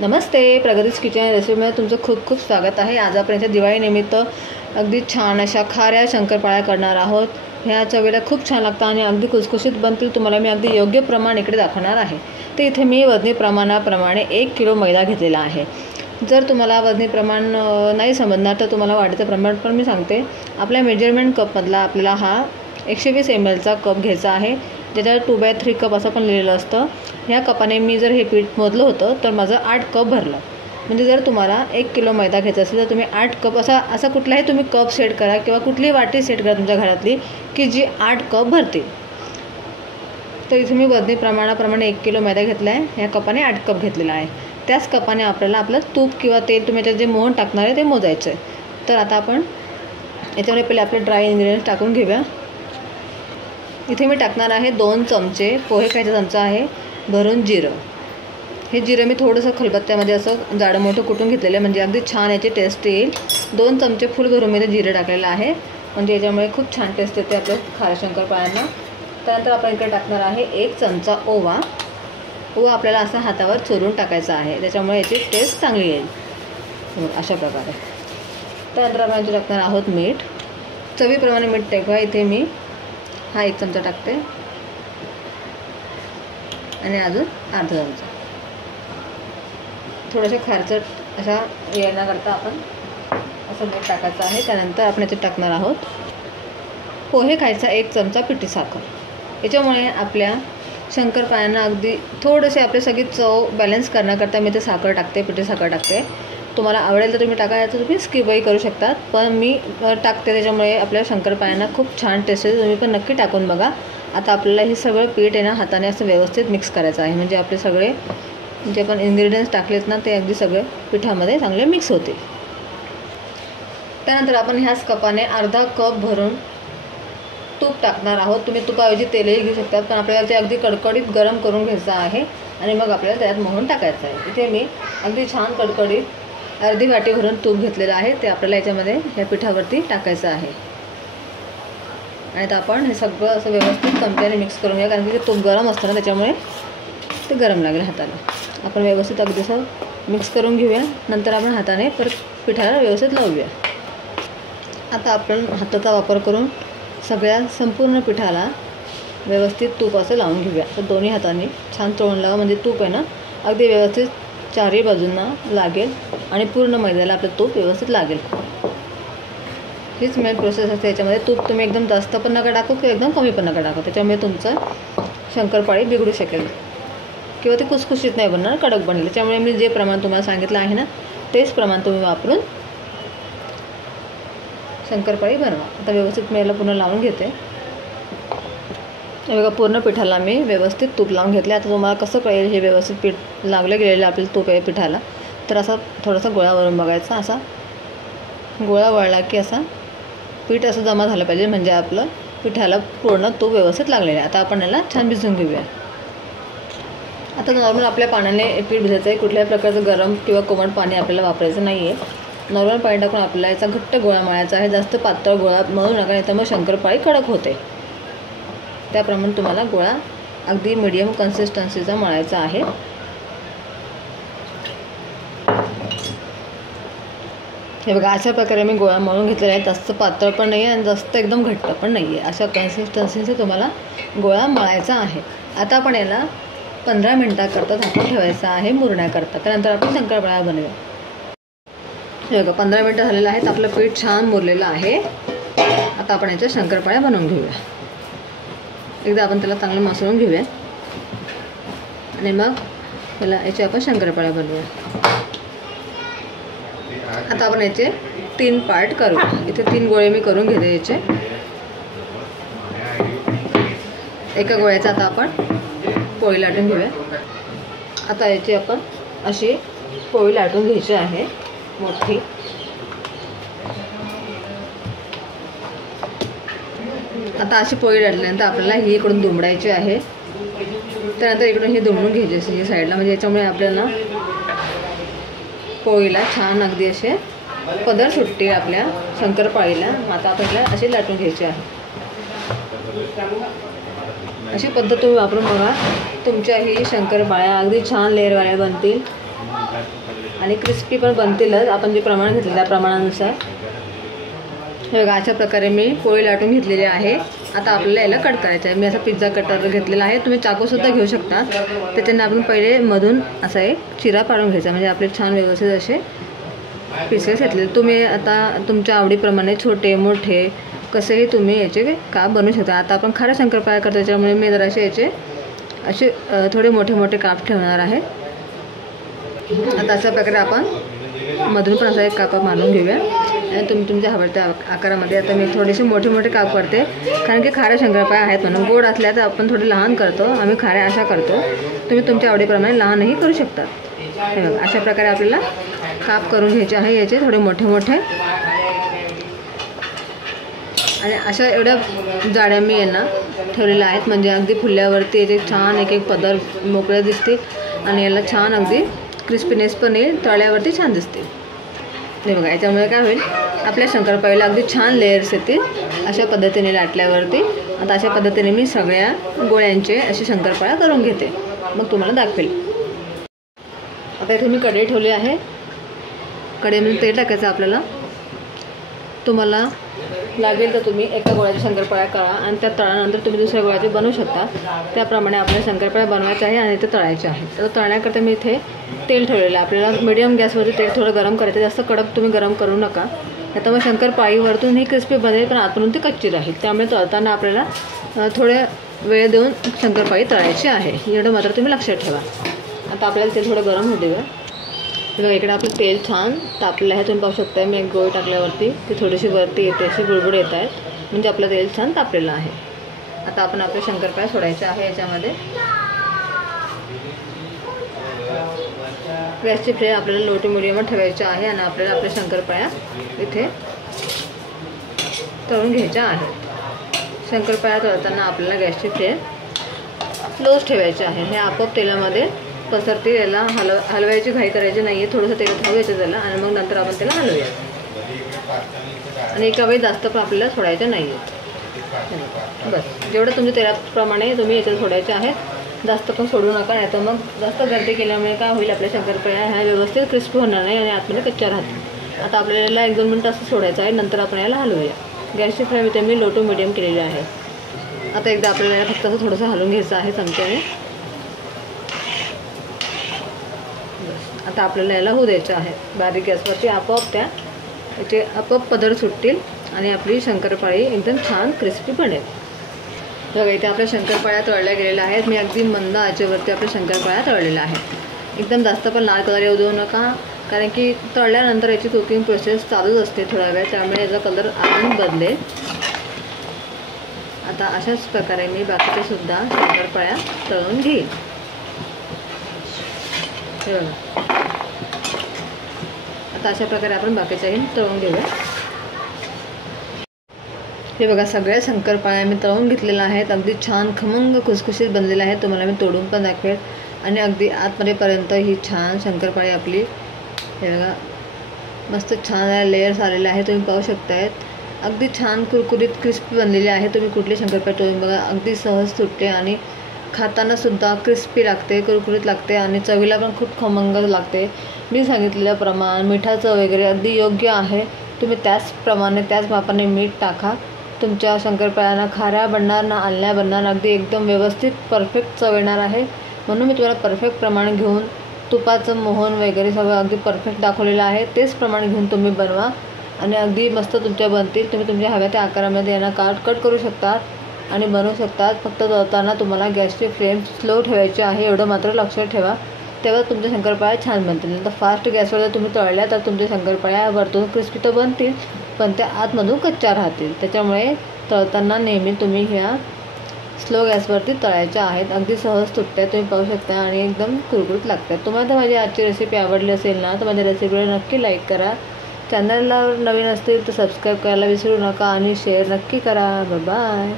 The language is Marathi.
नमस्ते, प्रगतीज किचन रेसिपीमध्ये तुमचं खूप खूप स्वागत आहे। आज आपण इथे दिवाळीनिमित्त अगदी छान अशा खाऱ्या शंकरपाळ्या करणार आहोत। ह्या चवीला खूप छान लागतात आणि अगदी खुसखुशीत बनतील। तुम्हाला मी अगदी योग्य प्रमाण इकडे दाखवणार आहे। ते इथे मी वजनी प्रमाणाप्रमाणे 1 किलो मैदा घेतलेला आहे। जर तुम्हाला वजनी प्रमाण नाही समजणार तर तुम्हाला वाढीचं प्रमाण पण मी सांगते। आपल्या मेजरमेंट कपमधला आपल्याला हा 120 ml चा कप घ्यायचा आहे, ज्याच्यावर 2/3 कप असं पण लिहिलेलं असतं। ह्या कपाने मी जर हे पीठ मोजलं होतं तर माझं 8 कप भरलं। म्हणजे जर तुम्हाला 1 किलो मैदा घ्यायचा असेल तर तुम्ही 8 कप असा कुठलाही तुम्ही कप सेट करा किंवा कुठली वाटी सेट करा तुमच्या घरातली की जी 8 कप भरतील। तर इथे मी वजनी प्रमाणाप्रमाणे 1 किलो मैदा घेतला आहे। ह्या कपाने 8 कप घेतलेला आहे। त्याच कपाने आपल्याला आपलं तूप किंवा तेल तुम्ही त्यात जे मोहन टाकणार आहे ते मोजायचं आहे। तर आता आपण याच्यामध्ये पहिले आपले ड्राय इन्ग्रेडियंट्स टाकून घेऊया। इथे मी टाकणार आहे 2 चमचे पोहे खायचा चमचा आहे भरून जिरं। हे जिरं मी थोडंसं खलबत्त्यामध्ये असं जाडं मोठं कुटून घेतलेलं आहे, म्हणजे अगदी छान याची टेस्ट येईल। 2 चमचे फुल भरून मी जिरं टाकलेलं आहे, म्हणजे याच्यामुळे खूप छान टेस्ट येते आपल्या खाऱ्या शंकरपाळ्यांना। त्यानंतर आपण इकडे टाकणार आहे 1 चमचा ओवा। ओवा आपल्याला असं हातावर चुरून टाकायचा आहे, त्याच्यामुळे याची टेस्ट चांगली येईल अशा प्रकारे। त्यानंतर आपण इथे टाकणार आहोत मीठ। चवीप्रमाणे मीठ टाका। इथे मी हा 1 चमचा टाकते आणि अजून अर्धा चमचा। थोडंसं खारचट अशा येण्याकरता आपण असं मीठ टाकायचं आहे। त्यानंतर आपण याच्यात टाकणार आहोत पोहे खायचा 1 चमचा पिठी साखर। याच्यामुळे आपल्या शंकरपाळ्यांना अगदी थोडेसे आपले सगळी चव बॅलन्स करण्याकरता मी ते साखर टाकते, पिठी साखर टाकते। तुम्हाला आवडेल तर तुम्ही टाकायचं, तुम्ही स्किपही करू शकतात, पण मी टाकते त्याच्यामुळे आपल्या शंकरपाळ्यांना खूप छान टेस्ट येते। तुम्ही पण नक्की टाकून बघा। आता आपल्याला हे सगळं पीठ आहे ना हाताने असं व्यवस्थित मिक्स करायचं आहे, म्हणजे आपले सगळे जे पण इन्ग्रेडियंट्स टाकलेत ना ते अगदी सगळे पिठामध्ये चांगले मिक्स होते। त्यानंतर आपण ह्याच कपाने अर्धा कप भरून तूप टाकणार आहोत। तुम्ही तुपाऐवजी तेलही घेऊ शकतात, पण आपल्याला ते अगदी कडकडीत गरम करून घ्यायचं आहे आणि मग आपल्याला त्यात मोहन टाकायचं आहे। इथे मी अगदी छान कडकडीत अर्धी वाटी भरून तूप घेतलेलं आहे, ते आपल्याला याच्यामध्ये ह्या पिठावरती टाकायचं आहे। आणि आता आपण हे सगळं असं व्यवस्थित चमच्याने मिक्स करून घ्या, कारण की तूप गरम असतं ना त्याच्यामुळे ते गरम लागेल हाताला। आपण व्यवस्थित अगदी असं मिक्स करून घेऊया। नंतर आपण हाताने परत पिठाला व्यवस्थित लावूया। आता आपण हाताचा वापर करून सगळ्या संपूर्ण पिठाला व्यवस्थित तूप असं लावून घेऊया। तर दोन्ही हाताने छान चोळून लावा, म्हणजे तूप आहे ना अगदी व्यवस्थित चारही बाजूंना लागेल आणि पूर्ण मैद्याला आपलं तूप व्यवस्थित लागेल। हीच मेन प्रोसेस असते याच्यामध्ये। तूप तुम्ही एकदम जास्त पण नका टाकू किंवा एकदम कमी पण नका टाकू, त्याच्यामुळे तुमचं शंकरपाळी बिघडू शकेल किंवा ते खुसखुशीत नाही बनणार, कडक बनेल। त्याच्यामुळे मी जे प्रमाण तुम्हाला सांगितलं आहे ना तेच प्रमाण तुम्ही वापरून शंकरपाळी बनवा। आता व्यवस्थित मी याला पुन्हा लावून घेते। हे बघा, पूर्ण पिठाला मी व्यवस्थित तूप लावून घेतले। आता तुम्हाला कसं कळेल हे व्यवस्थित पीठ लागलं गेलेलं आपल्याला तूप आहे पिठाला, तर असा थोडासा गोळा वळून बघायचा। असा गोळा वळला की असा पीठ असं जमा झालं पाहिजे, म्हणजे आपलं पिठाला पूर्ण तूप व्यवस्थित लागलेलं आहे। आता आपण याला छान भिजवून घेऊया। आता नॉर्मल आपल्या पाण्याने पीठ भिजायचं आहे, कुठल्याही प्रकारचं गरम किंवा कोमट पाणी आपल्याला वापरायचं नाही आहे। नॉर्मल पाणी टाकून आपल्याला याचा घट्ट गोळा मळायचा आहे। जास्त पातळ गोळा मळू नका, नाही तर मग शंकरपाळी कडक होते। त्याप्रमाणे तुम्हाला गोळा अगदी मीडियम कन्सिस्टन्सीचा मळायचा आहे। हे बघा, अशा प्रकारे मी गोळा मळून घेतलेला आहे। जास्त पातळ पण नाही आहे आणि जास्त एकदम घट्ट पण नाही आहे, अशा कन्सिस्टन्सीचा तुम्हाला गोळा मळायचा आहे। आता आपण याला 15 मिनिटाकरता झाकून ठेवायचं आहे मुरण्याकरता। त्यानंतर आपण शंकरपाळ्या बनवूया। हे बघा, 15 मिनिटं झालेलं आहेत, आपलं पीठ छान मुरलेलं आहे। आता आपण याच्या शंकरपाळ्या बनवून घेऊया। एकदा आपण त्याला चांगलं मसळून घेऊया आणि मग याचे आपण शंकरपाळ्या बनवूया। आता आपण याचे 3 पार्ट करूया। इथे 3 गोळे मी करून घेते याचे। एका गोळ्याचा आता आपण पोळी लाटून घेऊया। आता याची आपण अशी पोळी लाटून घ्यायची आहे मोठी। आता अशी पोळी लाटल्यानंतर आपल्याला ही इकडून दुमडायची आहे। त्यानंतर इकडून ही दुमडून घ्यायची अशी साईडला, म्हणजे याच्यामुळे आपल्याला पोळीला छान अगदी असे पदर सुटते आपल्या शंकरपाळीला। आता आपल्याला अशी लाटून घ्यायची आहे। अशी पद्धत तुम्ही वापरून बघा, तुमच्याही शंकरपाळ्या अगदी छान लेअरवाल्या बनतील आणि क्रिस्पी पण बनतीलच, आपण जे प्रमाण घेतलं त्या प्रमाणानुसार. हे बघा अशा प्रकारे मी पोळी लाटून घेतलेली आहे. आता आपल्याला याला कट करायचं आहे. मी असा पिझ्झा कटर घेतलेला आहे, तुम्ही चाकूसुद्धा घेऊ शकता. त्याच्याने आपण पहिले मधून असा एक चिरा पाडून घ्यायचा, म्हणजे आपले छान व्यवस्थित असे पीसेस घेतले. तुम्ही आता तुमच्या आवडीप्रमाणे छोटे मोठे कसेही तुम्ही याचे काप बनवू शकता. आता आपण खाऱ्या शंकरपाळ्या करतो, त्याच्यामुळे मी जरासे याचे असे थोडे मोठे मोठे काप ठेवणार आहे. आता अशा प्रकारे आपण मधून पण असा एक काप मारून घेऊया आणि तुम्ही तुमच्या आवडत्या आकारामध्ये. आता मी थोडेसे मोठे मोठे काप करते, कारण की खाऱ्या शंकरपाळ्या आहेत म्हणून. गोड असल्या तर आपण थोडे लहान करतो, आम्ही खाऱ्या अशा करतो. तुम्ही तुमच्या आवडीप्रमाणे लहानही करू शकता. हे बघा अशा प्रकारे आपल्याला काप करून घ्यायचे आहे याचे थोडे मोठे मोठे. आणि अशा एवढ्या जाड्या मी यांना ठेवलेल्या आहेत, म्हणजे अगदी फुल्यावरती याचे छान एक एक पदर मोकळे दिसतील आणि याला छान अगदी क्रिस्पीनेस पण येईल, तळ्यावरती छान दिसतील. हे बघा याच्यामुळे काय होईल, आपल्या शंकरपाळीला अगदी छान लेयर्स येतील अशा पद्धतीने लाटल्यावरती. आता अशा पद्धतीने मी सगळ्या गोळ्यांचे असे शंकरपाळ्या करून घेते, मग तुम्हाला दाखवेल. आता इथे मी कढई ठेवली आहे. कढईमध्ये तेल टाकायचं आपल्याला. तुम्हाला लागेल तर तुम्ही एका गोळ्याच्या शंकरपाळ्या करा आणि त्या तळानंतर तुम्ही दुसऱ्या गोळ्याचे बनवू शकता. त्याप्रमाणे आपल्याला शंकरपाळ्या बनवायच्या आहे आणि ते तळायचे आहेत. तर तळण्याकरता मी इथे तेल ठेवलेलं आहे. आपल्याला मीडियम गॅसवरती तेल थोडं गरम करायचं, जास्त कडक तुम्ही गरम करू नका. आता मग शंकरपाळी वरतून ही क्रिस्पी बनेल, पण आतून ती कच्ची राहील. त्यामुळे तळताना आपल्याला थोड्या वेळ देऊन शंकरपाळी तळायची आहे, एवढं मात्र तुम्ही लक्षात ठेवा. आता आपल्याला तेल थोडं गरम होऊ देऊया. बघा इकडे आपलं तेल छान तापलेलं आहे, तुम्ही पाहू शकता. मी एक गोळी टाकल्यावरती ती थोडीशी वरती येते, अशी बुडबुड येत आहेत, म्हणजे आपलं तेल छान तापलेलं आहे. आता आपण आपल्या शंकरपाळ्या सोडायच्या आहे याच्यामध्ये. गॅसची फ्लेम आपल्याला लो टू मिडियमवर ठेवायची आहे आणि आपल्याला आपल्या शंकरपाळ्या इथे तळून घ्यायच्या आहेत. शंकरपाळ्या तळताना आपल्याला गॅसची फ्लेम स्लोच ठेवायची आहे. हे आपोआप तेलामध्ये पसरतील. याला हलवायची घाई करायची नाही आहे, थोडंसं तेलात हलवायचं त्याला आणि मग नंतर आपण त्याला हलवूया. आणि एका वेळी जास्त पण आपल्याला सोडायचं नाही आहे. बस जेवढं तुमच्या तेलाप्रमाणे तुम्ही याच्यात सोडायचे आहेत, जास्त पण सोडू नका, नाही तर मग जास्त गर्दी केल्यामुळे काय होईल, आपल्या शंकरपाळ्या ह्या व्यवस्थित क्रिस्पी होणार नाही आणि आतमध्ये कच्च्या राहतील. आता आपल्याला 1-2 मिनटं असं सोडायचं आहे, नंतर आपण याला हलवूया. गॅसची फ्लेम इथे मी लो टू मिडियम केलेली आहे. आता एकदा आपल्याला फक्त असं थोडंसं हलवून घ्यायचं आहे चमच्याने. आता आपल्याला याला होऊ द्यायचं आहे बारीक गॅसवरती. आपोआप त्या इथे आपोआप पदर सुटतील आणि आपली शंकरपाळी एकदम छान क्रिस्पी बनेल. बघा इथे आपल्या शंकरपाळ्या तळल्या गेलेल्या आहेत. मी अगदी मंद आचेवरती आपल्या शंकरपाळ्या तळलेल्या आहेत. एकदम जास्त पण लाल कलर येऊ देऊ नका, कारण की तळल्यानंतर याची कुकिंग प्रोसेस चालूच असते थोडा वेळ, त्यामुळे याचा कलर अजून बदलेल. आता अशाच प्रकारे मी बाकीच्या सुद्धा शंकरपाळ्या तळून घेईन. हे बघा आता अशा प्रकारे आपण बाकीच्याही तळून घेऊया. हे बघा सगळ्या शंकरपाळ्या मी तळून घेतलेल्या आहेत. अगदी छान खमंग खुसखुशीत बनलेल्या आहेत. तुम्हाला मी तोडून पण दाखवेल आणि अगदी आतमध्येपर्यंत ही छान शंकरपाळी आपली हे बघा मस्त छान लेयर्स आलेले आहे, तुम्ही पाहू शकतायत. अगदी छान कुरकुरीत क्रिस्पी बनलेली आहे. तुम्ही कुठली शंकरपाळी तळून बघा, अगदी सहज सुटते आणि खातानासुद्धा क्रिस्पी लागते, कुरकुरीत लागते आणि चवीला पण खूप खमंग लागते. मी सांगितलेलं प्रमाण मिठाचं वगैरे अगदी योग्य आहे. तुम्ही त्याचप्रमाणे त्याच मापाने मीठ टाका. तुमच्या शंकरपाळ्यांना खाऱ्या बनणार ना आलण्या बनणार, अगदी एकदम व्यवस्थित परफेक्ट चव येणार आहे. म्हणून मी तुम्हाला परफेक्ट प्रमाण घेऊन तुपाचं मोहन वगैरे सगळं अगदी परफेक्ट दाखवलेलं आहे. तेच प्रमाण घेऊन तुम्ही बनवा आणि अगदी मस्त तुमच्या बनतील. तुम्ही तुमच्या हव्या त्या आकारामध्ये यांना कट करू शकतात आणि बनवू शकतात. फक्त तळताना तुम्हाला गॅसची फ्लेम स्लो ठेवायची आहे, एवढं मात्र लक्षात ठेवा. तेव्हा तुमच्या शंकरपाळ्या छान बनतील. नंतर फास्ट गॅसवर जर तुम्ही तळल्या तर तुमच्या शंकरपाळ्या वरतून क्रिस्पी तर बनतील, पण त्या आतमधून कच्च्या राहतील. त्याच्यामुळे तळताना नेहमी तुम्ही ह्या स्लो गॅसवरती तळायच्या आहेत. अगदी सहज तुटतात, तुम्ही पाहू शकता आणि एकदम कुरकुरीत लागतात. तुम्हाला तर माझी आजची रेसिपी आवडली असेल ना, तर माझ्या रेसिपीला नक्की लाईक करा. चॅनलला नवीन असतील तर सबस्क्राईब करायला विसरू नका आणि शेअर नक्की करा. बाय.